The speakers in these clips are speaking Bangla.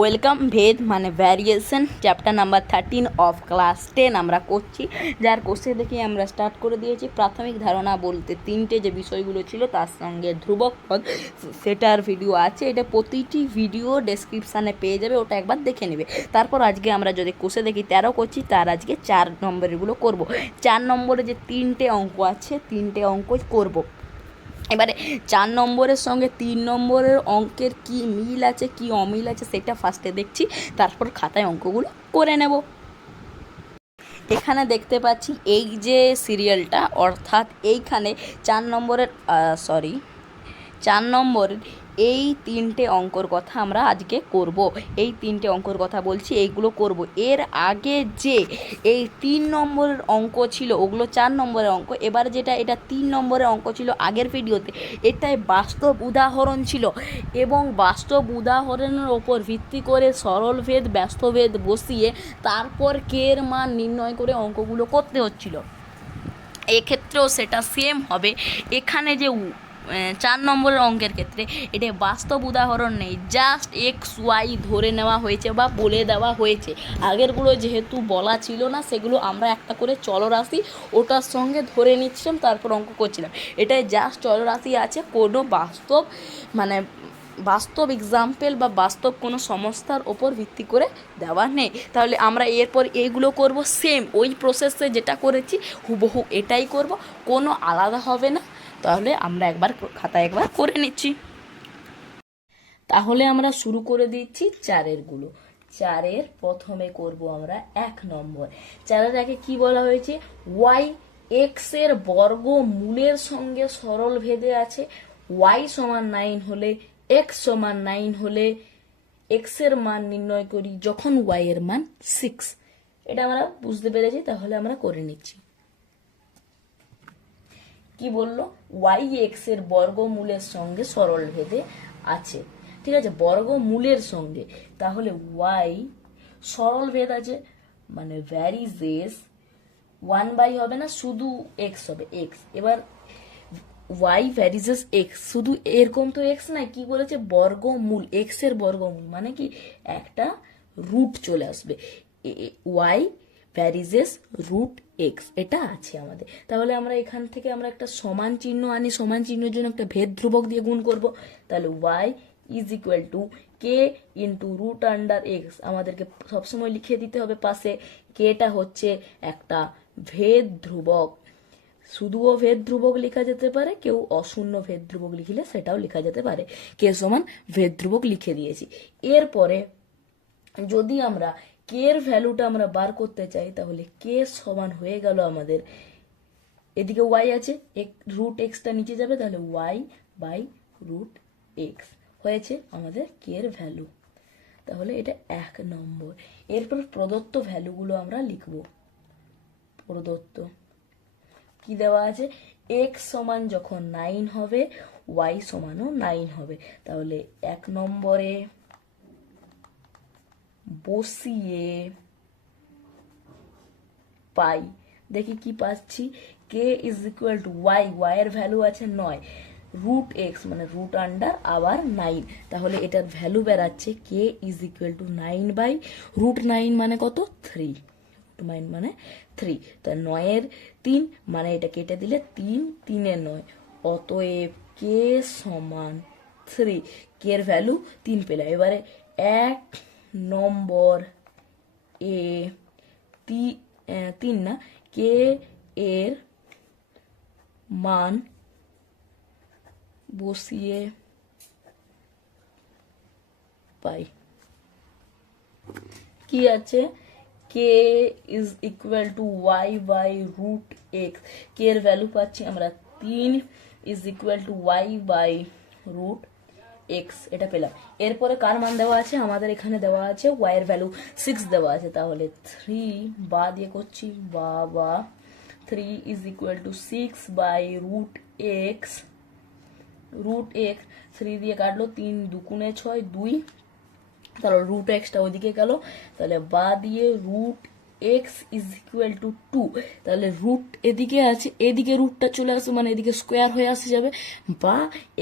ওয়েলকাম ভেদ মানে variation chapter number thirteen of class ten আমরা করছি। যার কোর্সে দেখে আমরা স্টার্ট করে দিয়েছি। প্রাথমিক ধারণা বলতে তিনটে যে বিষয়গুলো ছিল, তার সঙ্গে ধ্রুবক পদ, সেটার ভিডিও আছে। এটা প্রতিটি ভিডিও ডেসক্রিপশানে পেয়ে যাবে, ওটা একবার দেখে নেবে। তারপর আজকে আমরা যদি কোর্সে দেখি তেরো করছি, তার আজকে চার নম্বরেরগুলো করব। চার নম্বরে যে তিনটে অঙ্ক আছে, তিনটে অঙ্কই করব। এবারে চার নম্বরের সঙ্গে তিন নম্বরের অঙ্কের কি মিল আছে, কি অমিল আছে সেটা ফার্স্টে দেখছি, তারপর খাতায় অঙ্কগুলো করে নেব। এখানে দেখতে পাচ্ছি এই যে সিরিয়ালটা অর্থাৎ এইখানে চার নম্বরের সরি চার নম্বরের এই তিনটে অঙ্কর কথা আমরা আজকে করব। এই তিনটে অঙ্কর কথা বলছি, এইগুলো করব। এর আগে যে এই তিন নম্বরের অঙ্ক ছিল, ওগুলো চার নম্বরের অঙ্ক, এবার যেটা এটা তিন নম্বরের অঙ্ক ছিল আগের ভিডিওতে, এটাই বাস্তব উদাহরণ ছিল এবং বাস্তব উদাহরণের ওপর ভিত্তি করে সরল ভেদ ব্যস্তভেদ বসিয়ে তারপর কের মান নির্ণয় করে অঙ্কগুলো করতে হচ্ছিল। এক্ষেত্রেও সেটা সেম হবে। এখানে যে চার নম্বরের অঙ্কের ক্ষেত্রে। এটা বাস্তব উদাহরণ নেই জাস্ট এক্স ওয়াই ধরে নেওয়া হয়েছে বা বলে দেওয়া হয়েছে। আগেরগুলো যেহেতু বলা ছিল না, সেগুলো আমরা একটা করে চলরাশি ওটার সঙ্গে ধরে নিচ্ছিলাম, তারপর অঙ্ক করছিলাম। এটাই জাস্ট চলরাশি আছে, কোনো বাস্তব মানে বাস্তব এক্সাম্পল বা বাস্তব কোনো সংস্থার ওপর ভিত্তি করে দেওয়া নেই। তাহলে আমরা এরপর এইগুলো করব সেম ওই প্রসেসে যেটা করেছি, হুবহু এটাই করব, কোনো আলাদা হবে না। তাহলে আমরা একবার খাতায় একবার করে নিচ্ছি। তাহলে আমরা শুরু করে দিচ্ছি চারেরগুলো চারের প্রথমে করব আমরা এক নম্বর। চারের আগে কি বলা হয়েছে? ওয়াই এক্সের বর্গ মূলের সঙ্গে সরল ভেদে আছে। ওয়াই সমান নাইন হলে এক্স সমান নাইন হলে এক্সের মান নির্ণয় করি যখন ওয়াই এর মান সিক্স এটা আমরা বুঝতে পেরেছি, তাহলে আমরা করে নিচ্ছি। কি বলল? ওয়াই এক্সের বর্গমূলের সঙ্গে সরল ভেদে আছে। ঠিক আছে? বর্গমূলের সঙ্গে। তাহলে ওয়াই সরল ভেদ আছে মানে ভ্যারিজেস ওয়ান বাই হবে না, শুধু এক্স হবে এক্স এবার ওয়াই ভ্যারিজেস এক্স শুধু এরকম তো এক্স নাই কি বলেছে বর্গমূল এক্সের বর্গমূল মানে কি? একটা রুট চলে আসবে। ওয়াই ভ্যারিজেস রুট এক্স এটা আছে আমাদের। তাহলে আমরা এখান থেকে আমরা একটা সমান চিহ্ন আনি, সমান চিহ্নের জন্য একটা ভেদ ধ্রুবক দিয়ে গুণ করব। তাহলে Y is equal to K into root under X আমাদেরকে সবসময় লিখে দিতে হবে পাশে। কেটা হচ্ছে একটা ভেদ ধ্রুবক। শুধুও ভেদ ধ্রুবক লেখা যেতে পারে, কেউ অশূন্য ভেদ ধ্রুবক লিখলে সেটাও লেখা যেতে পারে। কে সমান ভেদ ধ্রুবক লিখে দিয়েছি। এরপরে যদি আমরা কে এর ভ্যালুটা আমরা বার করতে চাই, তাহলে কে সমান হয়ে গেল আমাদের। এদিকে ওয়াই আছে এক রুট এক্সটা নিচে যাবে, তাহলে ওয়াই বাই রুট এক্স হয়েছে আমাদের কে এর ভ্যালু। তাহলে এটা এক নম্বর। এরপর প্রদত্ত ভ্যালুগুলো আমরা লিখব। প্রদত্ত। কি দেওয়া আছে? এক্স সমান যখন নাইন হবে ওয়াই সমানও নাইন হবে। তাহলে এক নম্বরে বসিয়ে। পাই। দেখি কি পাচ্ছি? K is equal to Y Y এর ভ্যালু আছে নয়। রুট এক্স মানে রুট আন্ডার আবার নাইন তাহলে এটার ভ্যালু বেড়াচ্ছে K is equal to nine by root nine মানে কত? থ্রি রুট নাইন মানে থ্রি তা নয়ের তিন মানে এটা কেটে দিলে তিন, তিনে নয়। অতএব কে সমান থ্রি কে এর ভ্যালু তিন পেলাম। এবারে এক নম্বর এ তি আহ, তিন না কে এর মান বসিয়ে পাই কি আছে K is equal to Y by root X K এর ভ্যালু পাচ্ছি আমরা তিন is equal to Y by root X এটা পেলাম। এরপরে কার মান দেওয়া আছে? আমাদের এখানে দেওয়া আছে ওয়াই এর ভ্যালু সিক্স দেওয়া আছে। তাহলে থ্রি বা দিয়ে করছি বা বা three is equal to six by root x root x three দিয়ে কাটলো তিন দুকুনে ছয় দুই। তাহলে রুট এক্সটা ওইদিকে গেল। তাহলে বা দিয়ে root x is equal to two তাহলে রুট এদিকে আছে, এদিকে রুটটা চলে আসবে মানে এদিকে স্কোয়ার হয়ে আসে যাবে। বা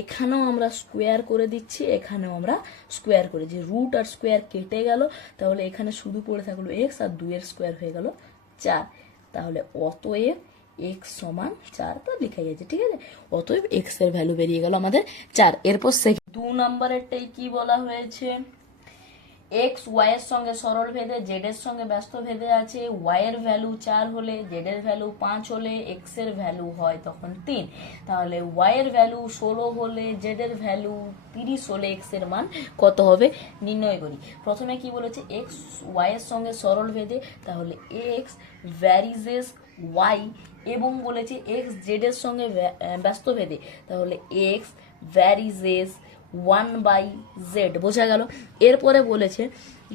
এখানেও আমরা স্কোয়ার করে দিচ্ছি, এখানেও আমরা স্কোয়ার করে যে রুট আর স্কোয়ার কেটে গেল, তাহলে এখানে শুধু পড়ে থাকল এক্স আর দুইয়ের স্কোয়ার হয়ে গেল চার। তাহলে অতএব এক্স সমান চার তো লেখাই আছে ঠিক আছে? অতএব এক্সের ভ্যালু বেরিয়ে গেল আমাদের চার। এরপর সেকেন্ড দু নম্বরেরটাই কি বলা হয়েছে? এক্স ওয়াই এর সঙ্গে সরল ভেদে জেড এর সঙ্গে ব্যস্ত ভেদে আছে। ওয়াই এর ভ্যালু চার হলে জেড এর ভ্যালু পাঁচ হলে এক্সের ভ্যালু হয় তখন তিন। তাহলে ওয়াই এর ভ্যালু ষোলো হলে জেড এর ভ্যালু তিরিশ হলে এক্সের মান কত হবে? নির্ণয় করি। প্রথমে কি বলেছে? এক্স ওয়াই এর সঙ্গে সরল ভেদে, তাহলে এক্স ভ্যারিজেস ওয়াই এবং বলেছে এক্স জেড এর সঙ্গে ব্যা- ব্যস্ত ভেদে। তাহলে x varies one by z বোঝা গেল? এরপরে বলেছে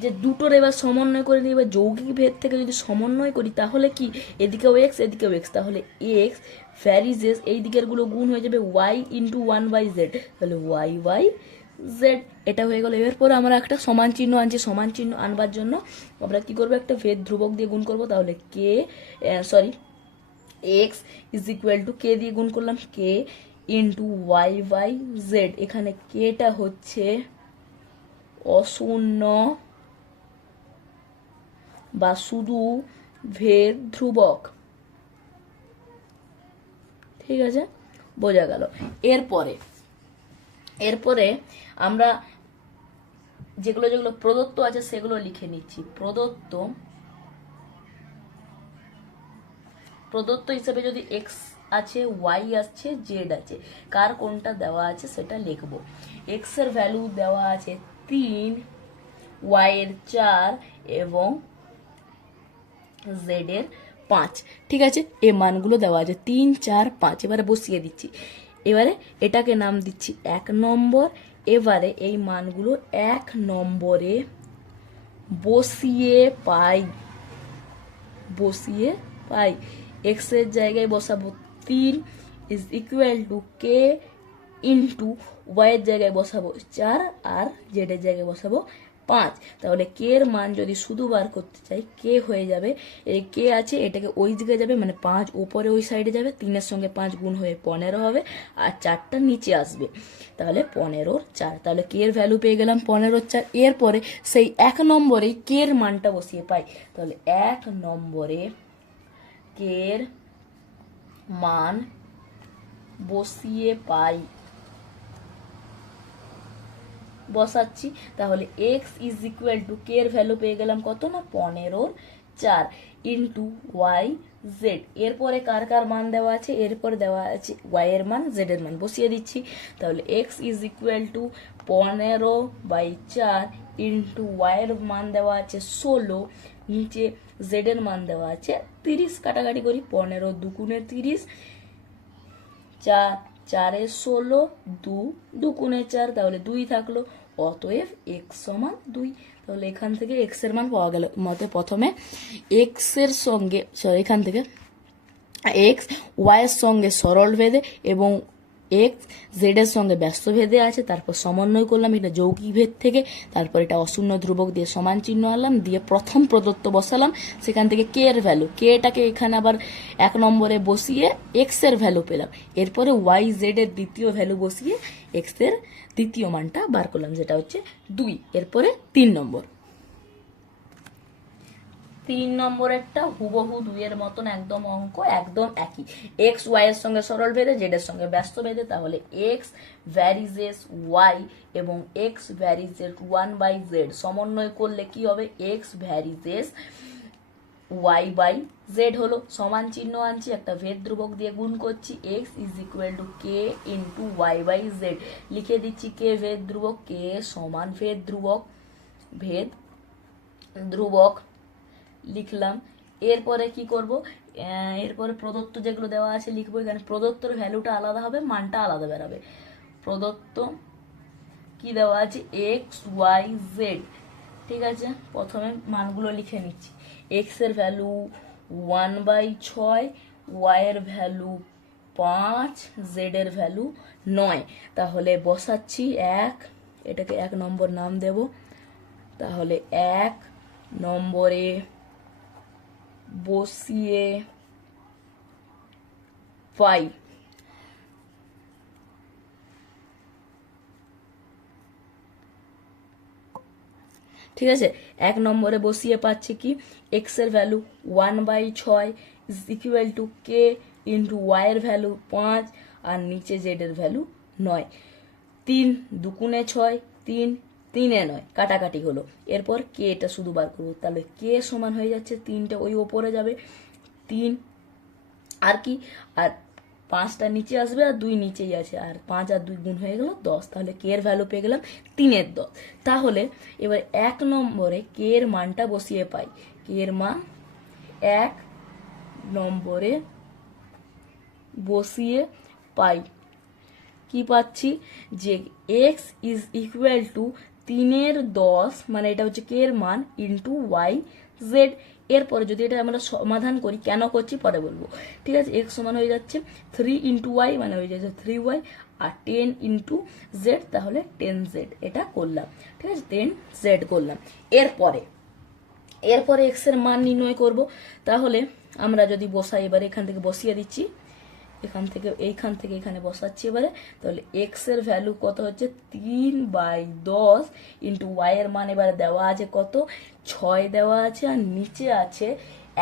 যে দুটোর এবার সমন্বয় করে দিই এবার যৌগিক ভেদ থেকে যদি সমন্বয় করি, তাহলে কি? এদিকেও এক্স এদিকেও এক্স তাহলে এক্স ভ্যারিজেস এই দিকেরগুলো গুণ হয়ে যাবে y into one by z তাহলে ওয়াই ওয়াই জেড এটা হয়ে গেল। এরপরে আমরা একটা সমান চিহ্ন আনছি, সমান চিহ্ন আনবার জন্য আমরা কি করব? একটা ভেদ ধ্রুবক দিয়ে গুণ করব, তাহলে k sorry x is equal to k দিয়ে গুণ করলাম k into y by z এখানে কেটা হচ্ছে অশূন্য বা শুধু ভেদ ধ্রুবক। ঠিক আছে? বোঝা গেল। এরপরে এরপরে আমরা যেগুলো যেগুলো প্রদত্ত আছে সেগুলো লিখে নিচ্ছি। প্রদত্ত প্রদত্ত হিসেবে যদি এক্স আছে ওয়াই আছে জেড আছে। কার কোনটা দেওয়া আছে সেটা লিখব। এক্সের ভ্যালু দেওয়া আছে তিন ওয়াই এর চার এবং জেড এর পাঁচ। ঠিক আছে? এ মানগুলো দেওয়া আছে তিন, চার, পাঁচ। এবারে বসিয়ে দিচ্ছি। এবারে এটাকে নাম দিচ্ছি এক নম্বর। এবারে এই মানগুলো এক নম্বরে বসিয়ে পাই। বসিয়ে পাই। এক্সের জায়গায় বসাবো তিন is equal to k into y এর জায়গায় বসাবো চার আর জেড এর জায়গায় বসাবো পাঁচ। তাহলে কে এর মান যদি শুধু বার করতে চাই কে হয়ে যাবে, এই কে আছে, এটাকে ওই দিকে যাবে মানে পাঁচ ওপরে ওই সাইডে যাবে, তিনের সঙ্গে পাঁচ গুণ হয়ে পনেরো হবে, আর চারটা নিচে আসবে। তাহলে পনেরোর চার। তাহলে কে এর ভ্যালু পেয়ে গেলাম পনেরোর চার। এরপরে সেই এক নম্বরেই কে এর মানটা বসিয়ে পাই। তাহলে এক নম্বরে কের মান বসিয়ে পাই। বসাচ্ছি। তাহলে x is equal to k এর ভ্যালু পেয়ে গেলাম কত না? পনেরোর চার ইন্টু ওয়াই জেড এরপরে কার কার মান দেওয়া আছে? এরপর দেওয়া আছে ওয়াই এর মান জেড এর মান। বসিয়ে দিচ্ছি। তাহলে এক্স ইজ ইকুয়াল টু পনেরো বাই চার ইন্টু ওয়াই এর মান দেওয়া আছে ষোলো। নিচে জেড এর মান দেওয়া আছে তিরিশ কাটাকাটি করি পনেরো দুগুণে তিরিশ চার চারে ষোলো দু দুগুণে চার তাহলে দুই থাকল অতএব এক্স সমান দুই। তাহলে এখান থেকে এক্সের মান পাওয়া গেল মতে প্রথমে। এক্সের সঙ্গে sorry, এখান থেকে এক্স ওয়াই এর সঙ্গে সরল ভেদে এবং এক্স জেড এর সঙ্গে ব্যস্ত ভেদে আছে, তারপর সমন্বয় করলাম, এটা যৌগিক ভেদ থেকে, তারপর এটা অশূন্য ধ্রুবক দিয়ে সমান চিহ্ন আনলাম, দিয়ে প্রথম প্রদত্ত বসালাম, সেখান থেকে কে এর ভ্যালু কে এটাকে এখানে আবার এক নম্বরে বসিয়ে এক্সের ভ্যালু পেলাম, এরপরে ওয়াই জেড এর দ্বিতীয় ভ্যালু বসিয়ে এক্সের দ্বিতীয় মানটা বার করলাম, যেটা হচ্ছে দুই, এরপরে তিন নম্বর। তিন নম্বর একটা হুবহু দুইয়ের মতন একদম অঙ্ক, একদম একই। এক্স ওয়াই এর সঙ্গে সরল ভেদে জেড এর সঙ্গে ব্যস্ত ভেদে, তাহলে এক্স ভ্যারিজেস ওয়াই এবং x varies one by z সমন্বয় করলে কি হবে? X varies y by z হলো। সমান চিহ্ন আনছি, একটা ভেদ ধ্রুবক দিয়ে গুণ করছি। X is equal to k into y by z লিখে দিচ্ছি কে ভেদ ধ্রুবক কে সমান ভেদ ধ্রুবক ভেদ ধ্রুবক লিখলাম। এরপরে কি করব? এরপরে প্রদত্ত যেগুলো দেওয়া আছে লিখব। এখানে প্রদত্তর ভ্যালুটা আলাদা হবে, মানটা আলাদা বেরাবে। প্রদত্ত কি দেওয়া আছে? এক্স ওয়াই জেড ঠিক আছে? প্রথমে মানগুলো লিখে নিচ্ছি। এক্সের ভ্যালু ওয়ান বাই ছয় ওয়াই এর ভ্যালু পাঁচ জেড এর ভ্যালু নয়। তাহলে বসাচ্ছি এক, এটাকে এক নম্বর নাম দেব। তাহলে এক নম্বরে বসিয়ে পাই। ঠিক আছে? এক নম্বরে বসিয়ে পাচ্ছি কি? এক্সের ভ্যালু ওয়ান বাই ছয় is equal to k into y এর ভ্যালু পাঁচ আর নিচে জেড এর ভ্যালু নয়। তিন দুকুনে ছয়, তিন তিনে নয়, কাটাকাটি হলো। এরপর কে এটা শুধু বার করব? তাহলে কে সমান হয়ে যাচ্ছে? তিনটে ওই ওপরে যাবে। তিন, আর কি? আর পাঁচটা নিচে আসবে আর দুই নিচেই আছে। আর পাঁচ আর দুই গুণ হয়ে গেল দশ। তাহলে কে এর ভ্যালু পেয়ে গেলাম? তিনের দশ। তাহলে এবার এক নম্বরে কে এর মানটা বসিয়ে পাই? কে এর মান এক নম্বরে বসিয়ে পাই। কি পাচ্ছি? যে এক্স ইজ ইকুয়াল টু তিনের দশ মানে এটা হচ্ছে কে এর মান? ইন্টু ওয়াই জেড এরপরে যদি এটা আমরা সমাধান করি, কেন করছি? পরে বলব। ঠিক আছে? এক্স সমান হয়ে যাচ্ছে থ্রি ইন্টু ওয়াই মানে হয়ে যাচ্ছে থ্রি ওয়াই আর টেন ইন্টু জেড তাহলে টেন জেড এটা করলাম। ঠিক আছে? টেন জেড করলাম। এরপরে এরপরে এক্সের মান নির্ণয় করব। তাহলে আমরা যদি বসাই, এবারে এখান থেকে বসিয়ে দিচ্ছি। এখান থেকে, এইখান থেকে এখানে বসাচ্ছি এবারে। তাহলে এক্সের ভ্যালু কত হচ্ছে? তিন বাই দশ ইন্টু ওয়াই এর মান এবারে দেওয়া আছে কত? ছয় দেওয়া আছে আর নিচে আছে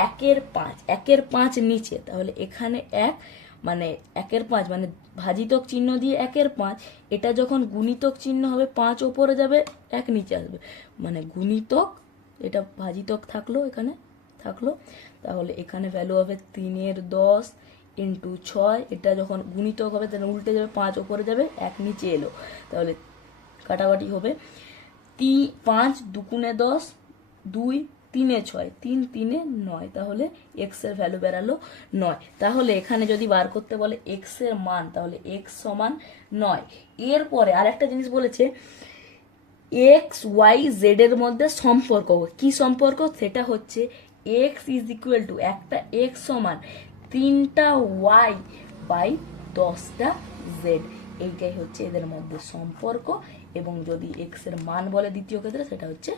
একের পাঁচ। একের পাঁচ নিচে। তাহলে এখানে এক মানে একের পাঁচ মানে ভাজিতক চিহ্ন দিয়ে একের পাঁচ। এটা যখন গুণিতক চিহ্ন হবে, পাঁচ ওপরে যাবে, এক নিচে আসবে। মানে গুণিতক, এটা ভাজিতক থাকল এখানে, থাকল। তাহলে এখানে ভ্যালু হবে তিনের দশ ইন্টু ছয়, এটা যখন গুণিতক হবে, তাহলে উল্টে যাবে পাঁচ, ওপরে যাবে এক, নিচে এলো। তাহলে কাটাকাটি হবে। তি, পাঁচ, দুকুনে দশ, দুই, তিনে ছয়, তিন, তিনে নয়। তাহলে এক্সের ভ্যালু বেরালো নয়। তাহলে এখানে যদি বার করতে বলে এক্সের মান, তাহলে এক্স সমান নয়। এরপরে আরেকটা জিনিস বলেছে এক্স ওয়াই জেড এর মধ্যে সম্পর্ক। কি সম্পর্ক? সেটা হচ্ছে এক্স ইজ ইকুয়াল টু একটা এক্স সমান। তিনটা ওয়াই বাই দশটা জেড এইটাই হচ্ছে এদের মধ্যে সম্পর্ক এবং যদি এক্সের মান বলে দ্বিতীয় ক্ষেত্রে, সেটা হচ্ছে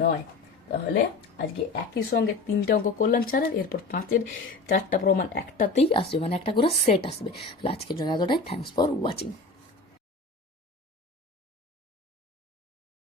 নয়। তাহলে আজকে একই সঙ্গে তিনটা অঙ্ক করলাম চারের এরপর পাঁচের চারটা প্রমাণ একটাতেই আসবে মানে একটা করে সেট আসবে। তাহলে আজকের জন্য এতটাই। Thanks for watching